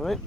Right.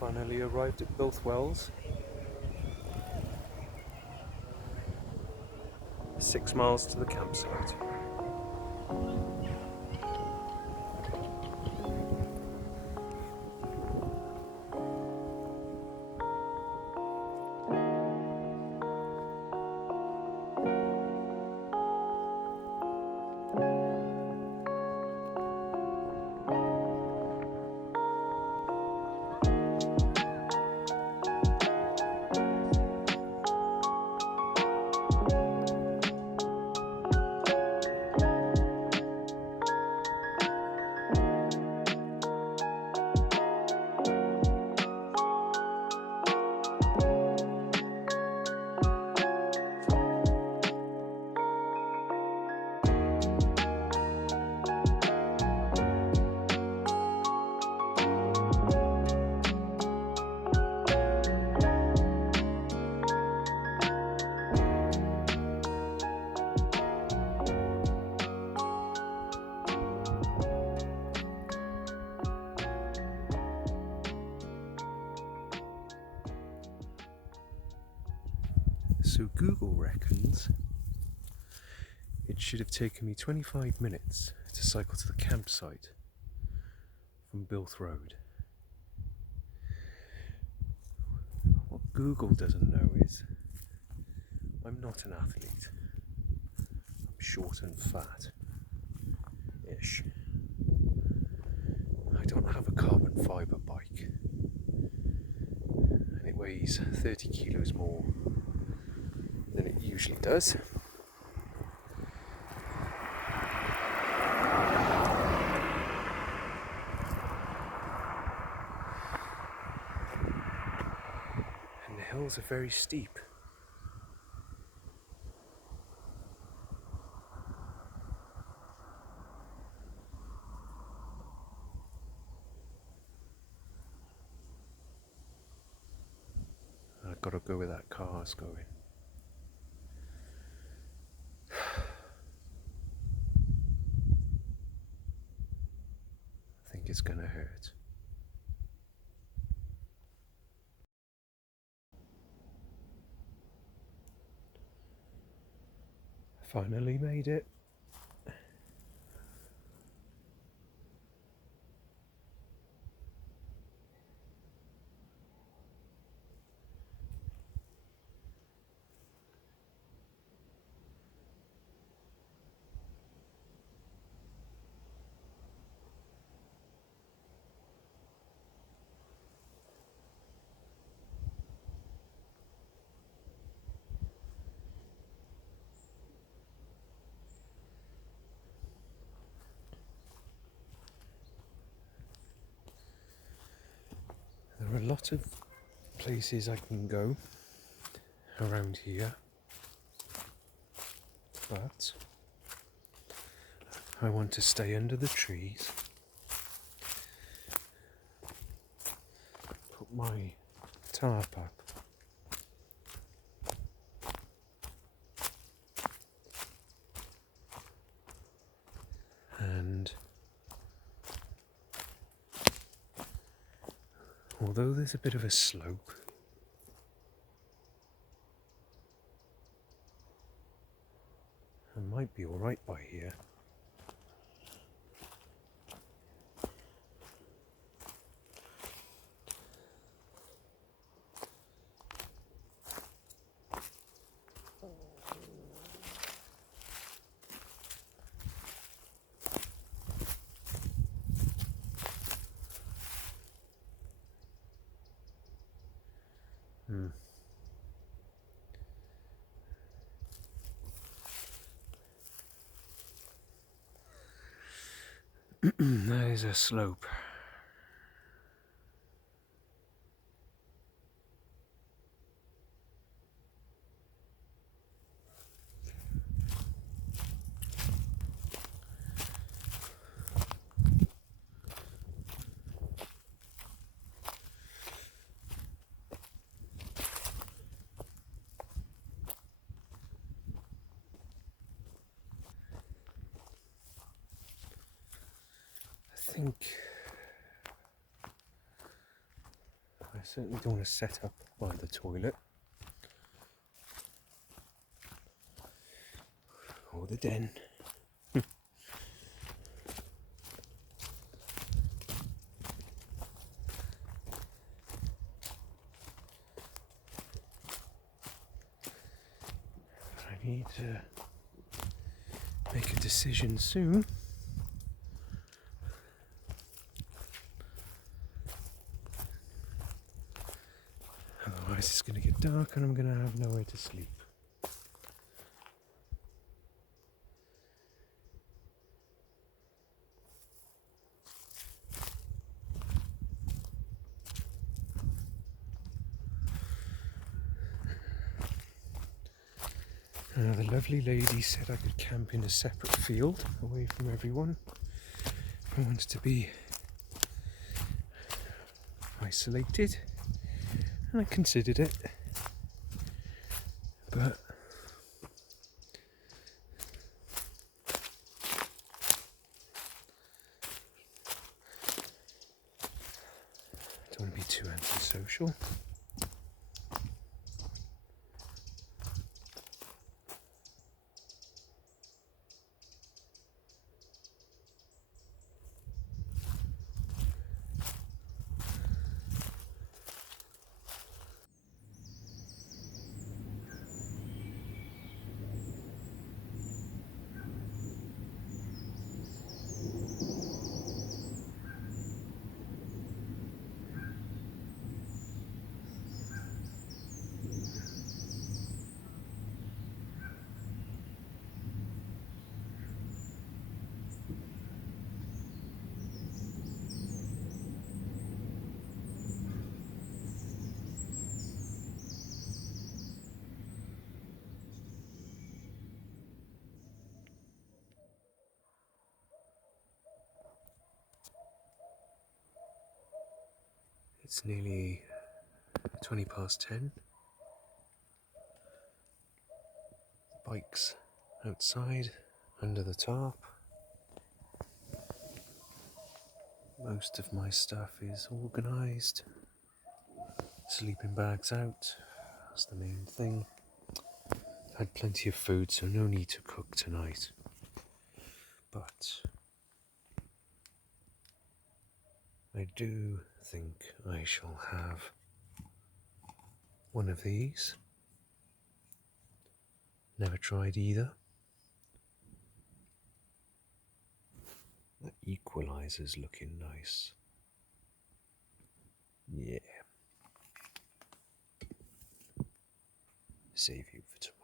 Finally arrived at Bilthwells. 6 miles to the campsite. So Google reckons it should have taken me 25 minutes to cycle to the campsite from Bilth Road. What Google doesn't know is I'm not an athlete. I'm short and fat-ish. I don't have a carbon fibre bike. And it weighs 30 kilos more than it usually does. And the hills are very steep. I've got to go where that car's going. I think it's gonna hurt. Finally made it. There are a lot of places I can go around here, but I want to stay under the trees, put my tarp up, and although there's a bit of a slope, I might be alright by here. That is a slope. I certainly don't want to set up by the toilet or the den. I need to make a decision soon. Otherwise it's going to get dark and I'm going to have nowhere to sleep. The lovely lady said I could camp in a separate field away from everyone who wants to be isolated, and I considered it, but I don't want to be too antisocial. It's nearly 20 past 10. The bike's outside, under the tarp. Most of my stuff is organised. Sleeping bags out, that's the main thing. I've had plenty of food, so no need to cook tonight. But I do think I shall have one of these. Never tried either. That equalizer's looking nice. Yeah. Save you for tomorrow.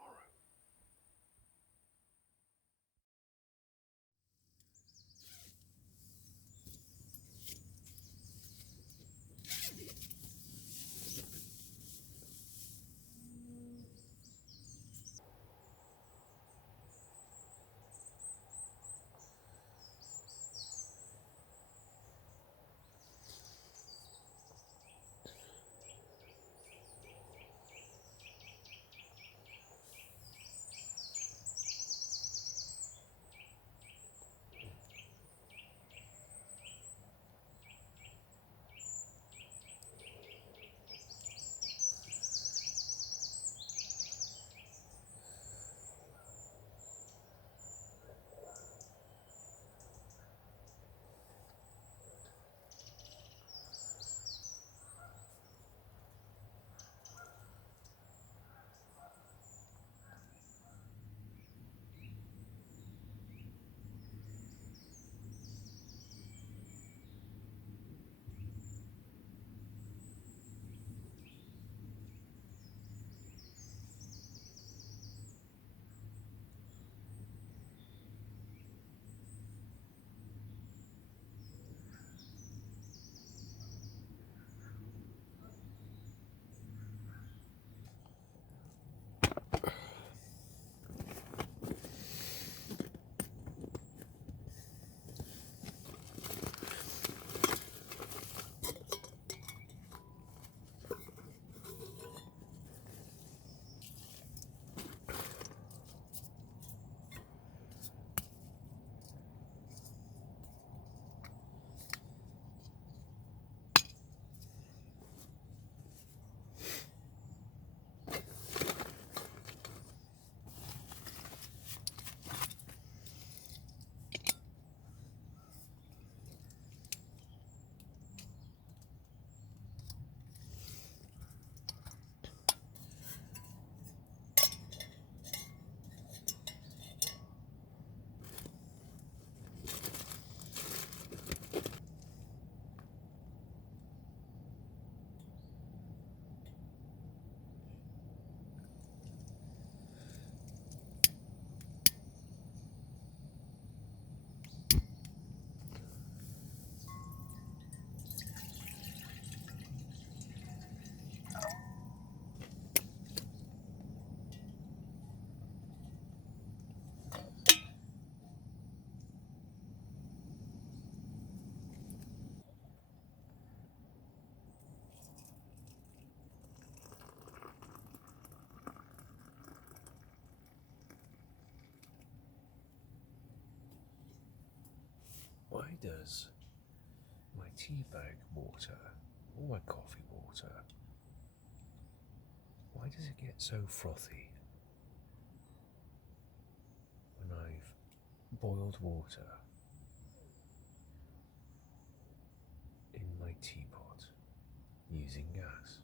Why does my tea bag water, or my coffee water, why does it get so frothy when I've boiled water in my teapot using gas?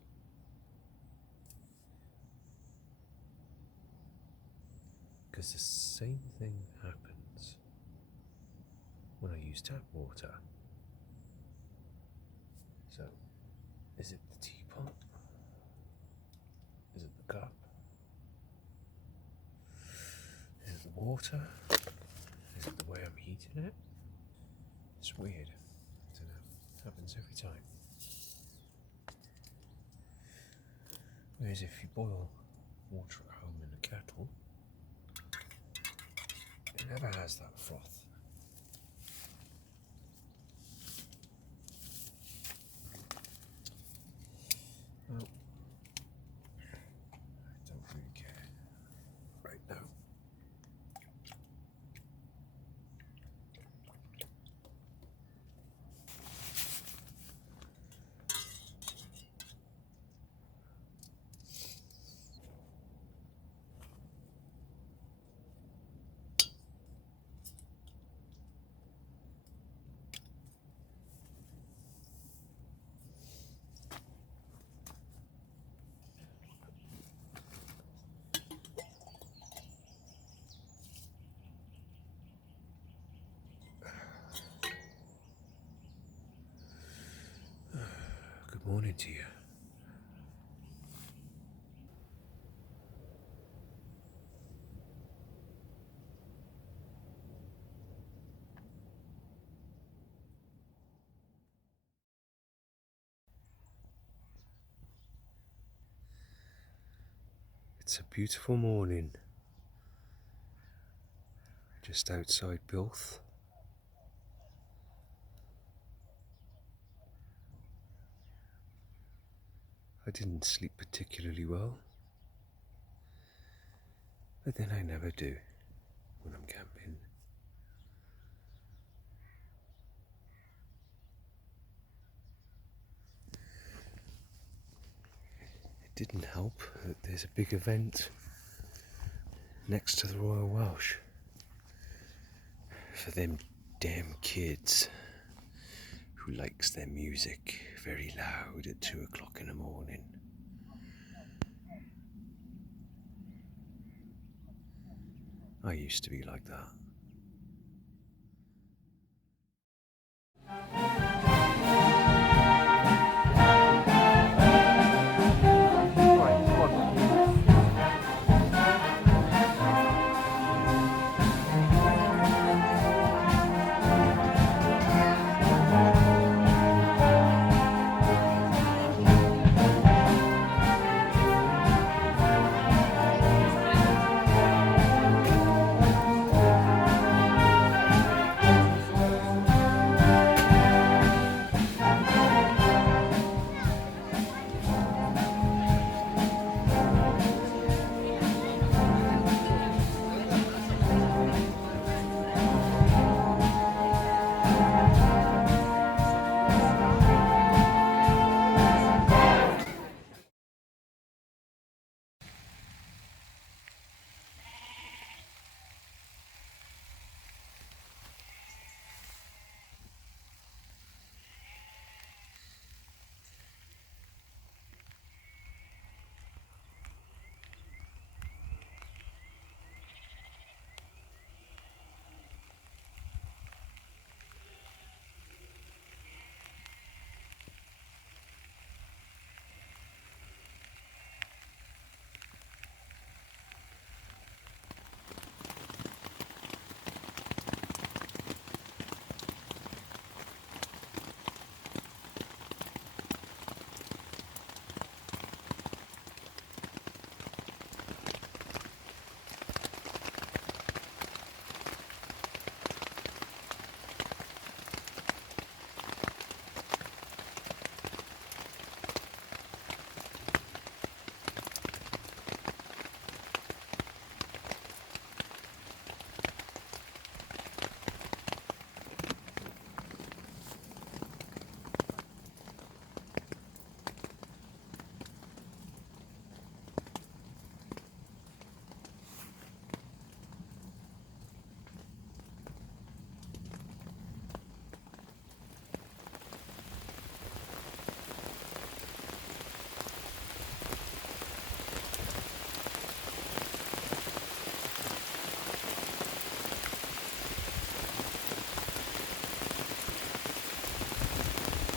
Because the same thing happens when I use tap water. So, is it the teapot? Is it the cup? Is it the water? Is it the way I'm heating it? It's weird. I don't know. It happens every time. Whereas if you boil water at home in a kettle, it never has that froth. morning to you. It's a beautiful morning just outside Bilth. I didn't sleep particularly well, but then I never do when I'm camping. It didn't help that there's a big event next to the Royal Welsh for them damn kids who likes their music very loud at 2 o'clock in the morning. I used to be like that.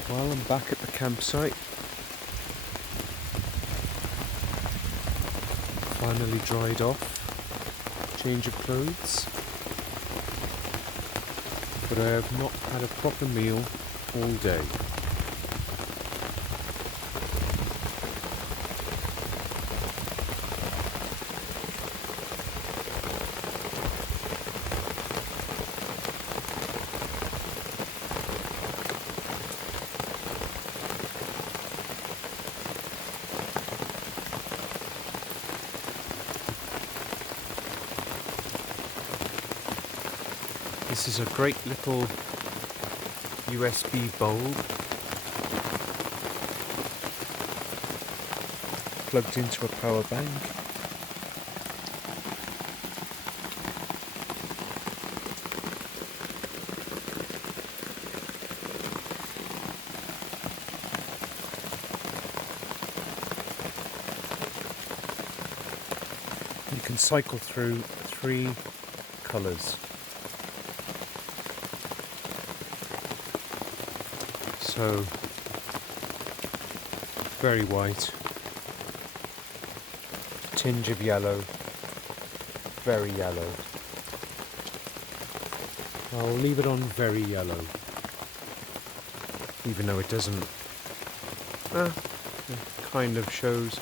Well, I'm back at the campsite. Finally dried off. Change of clothes. But I have not had a proper meal all day. This is a great little USB bulb plugged into a power bank. You can cycle through 3 colours. So very white, tinge of yellow, very yellow. I'll leave it on very yellow, even though it doesn't, it kind of shows.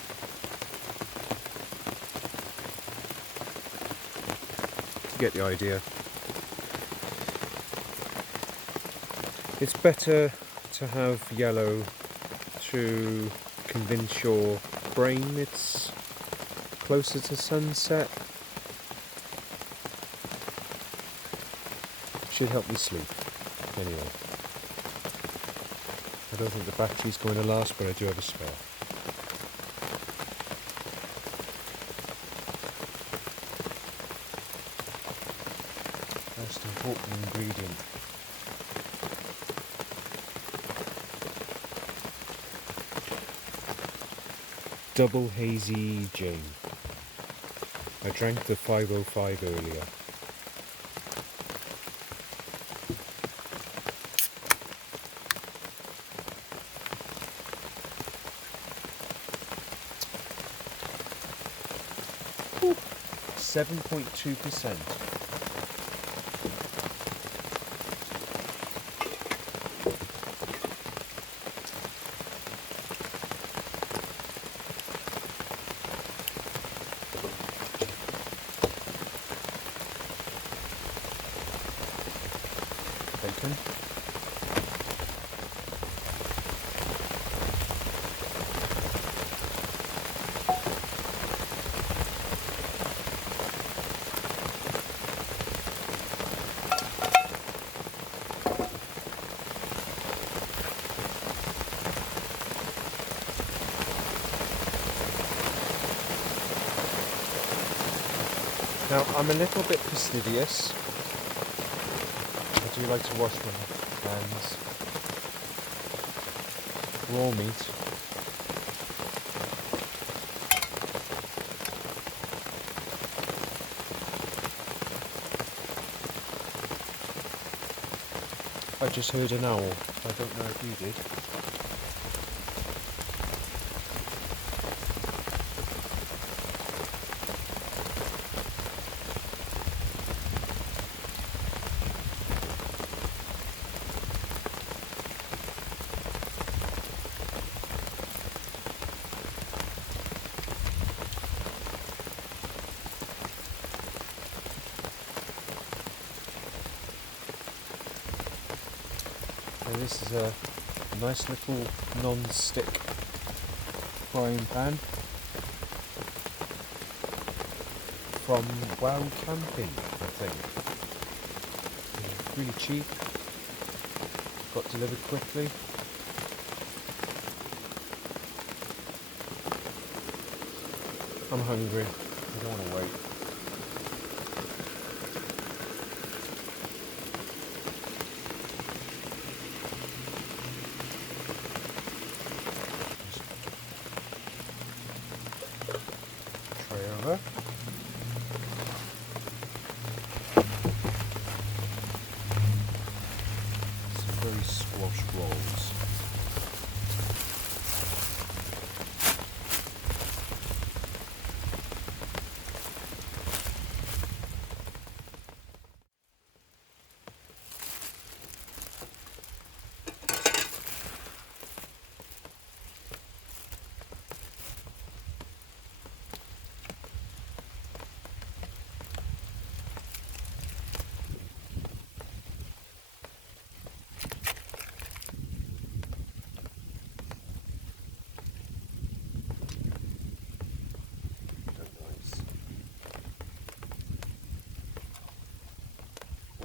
You get the idea. It's better to have yellow to convince your brain it's closer to sunset. Should help me sleep. Anyway, I don't think the battery's going to last, but I do have a spare. Most important ingredient. Double Hazy Jane. I drank the 505 earlier. Ooh, 7.2%. Bacon. Now, I'm a little bit fastidious. I do like to wash my hands. Raw meat. I just heard an owl. I don't know if you did. And this is a nice little non-stick frying pan from Wow Camping, I think. Really cheap, got delivered quickly. I'm hungry, I don't want to wait. Tray over. Some very squash rolls.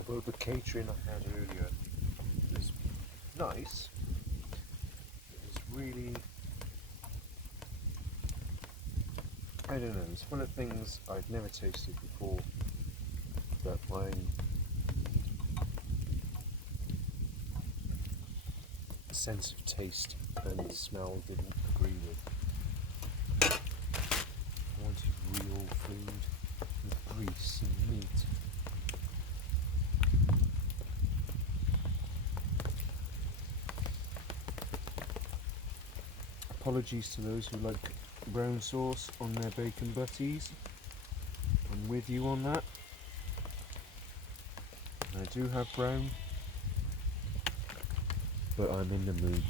Although the catering I had earlier was nice, it was really, I don't know, it's one of the things I've never tasted before that my sense of taste and smell didn't agree with. I wanted real food with grease and meat. apologies to those who like brown sauce on their bacon butties. I'm with you on that. I do have brown, but I'm in the mood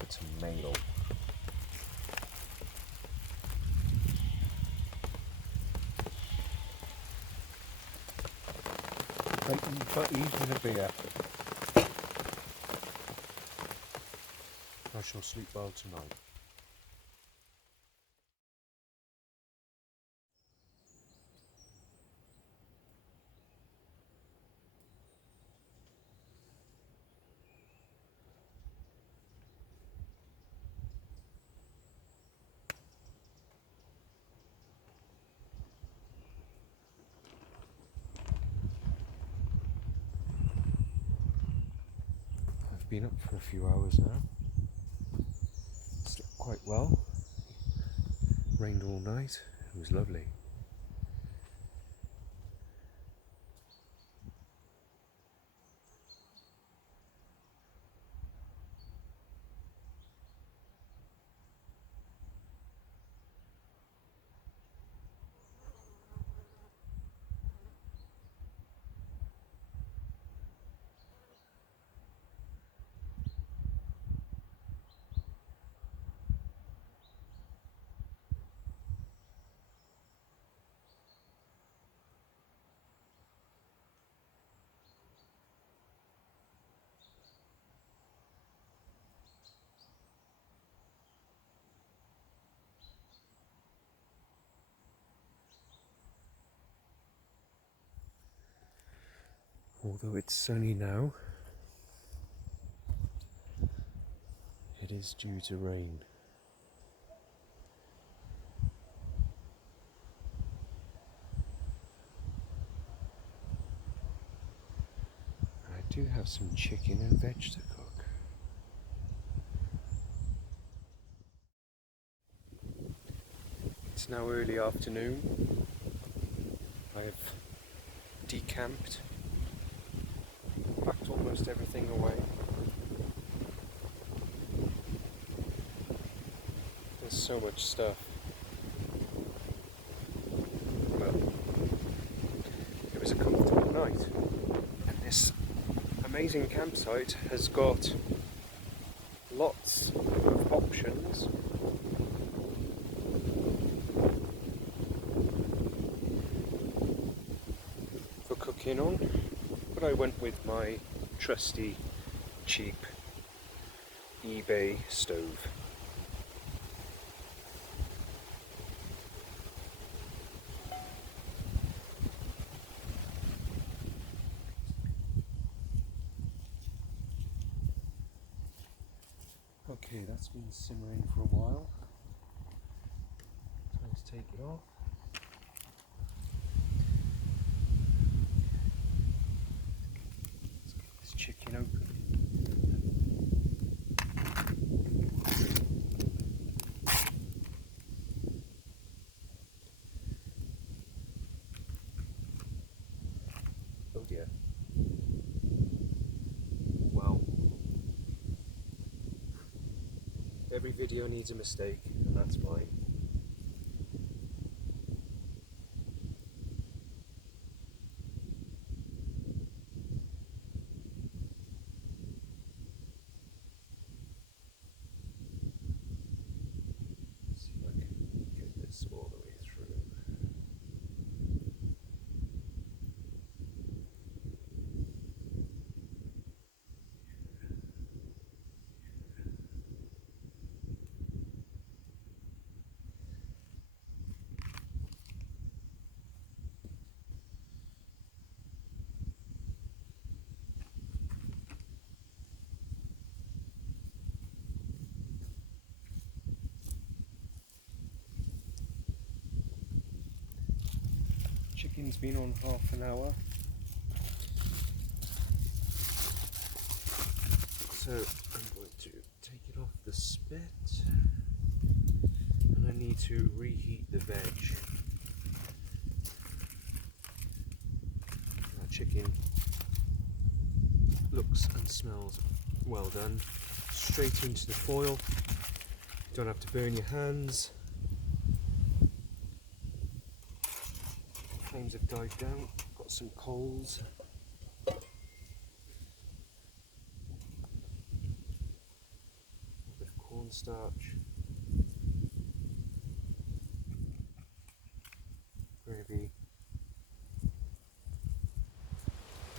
for tomato. Bacon butties and a beer. I shall sleep well tonight. I've been up for a few hours now. Slept quite well. Rained all night. It was lovely. Although it's sunny now, it is due to rain. I do have some chicken and veg to cook. It's now early afternoon. I have decamped, packed almost everything away. There's so much stuff. But it was a comfortable night. And this amazing campsite has got lots of options for cooking on, but I went with my trusty cheap eBay stove. Okay, that's been simmering for a while. Time to take it off. Let's get this chicken open. Oh dear. Well, every video needs a mistake, and that's mine. See if I can get this all the way through. Chicken's been on half an hour, so I'm going to take it off the spit, and I need to reheat the veg. That chicken looks and smells well done, straight into the foil. You don't have to burn your hands. Flames have died down. Got some coals. A bit of cornstarch. Gravy.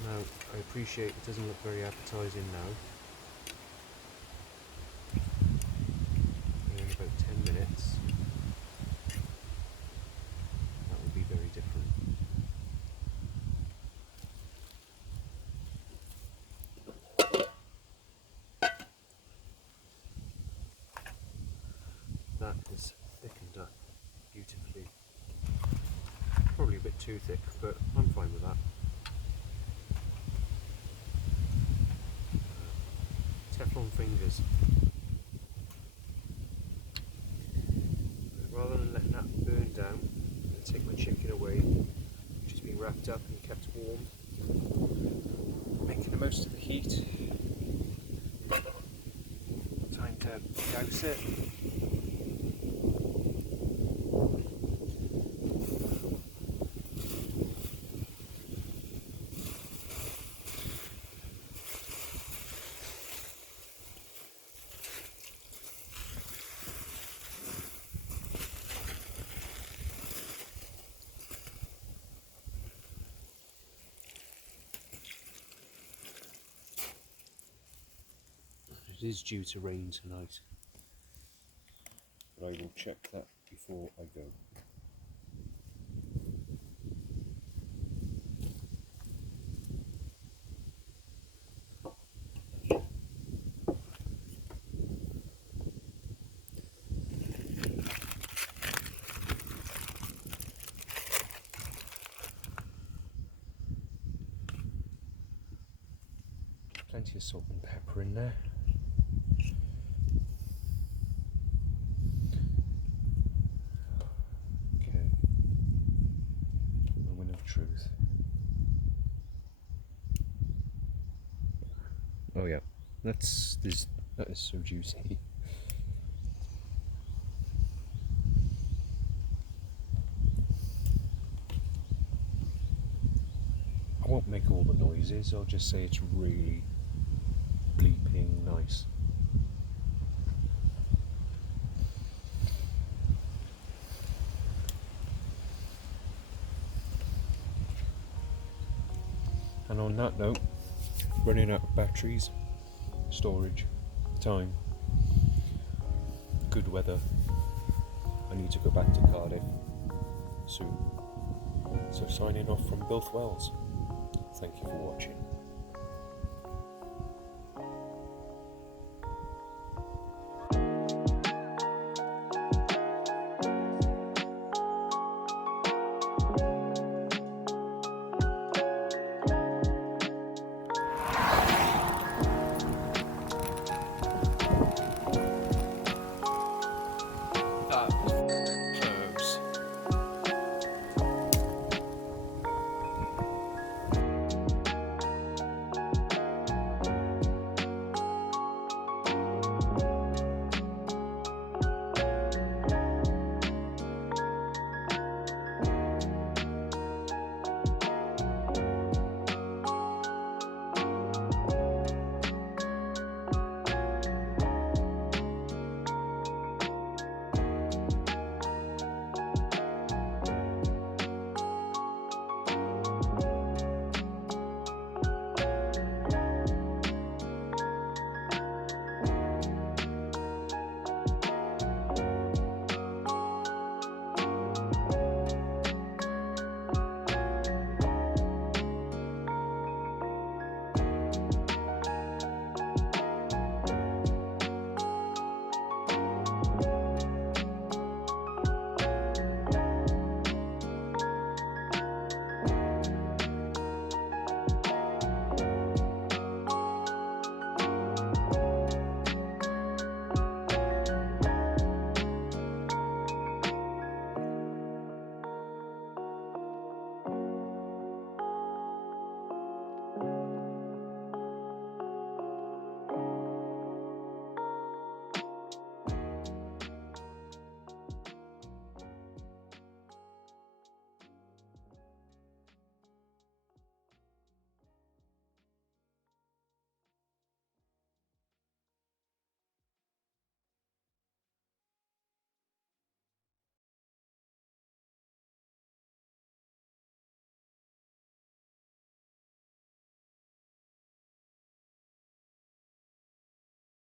Now, I appreciate it doesn't look very appetizing now. In about 10 minutes, that will be very different. That is thickened up beautifully. Probably a bit too thick, but I'm fine with that. Teflon fingers. Rather than letting that burn down, I'm going to take my chicken away, which has been wrapped up and kept warm. Making the most of the heat. Time to douse it. It is due to rain tonight, but I will check that before I go. Plenty of salt and pepper in there. Truth. Oh yeah, that is so juicy. I won't make all the noises, I'll just say it's really bleeping nice. And on that note, running out of batteries, storage, time, good weather, I need to go back to Cardiff soon. So signing off from Bilth Wells. Thank you for watching.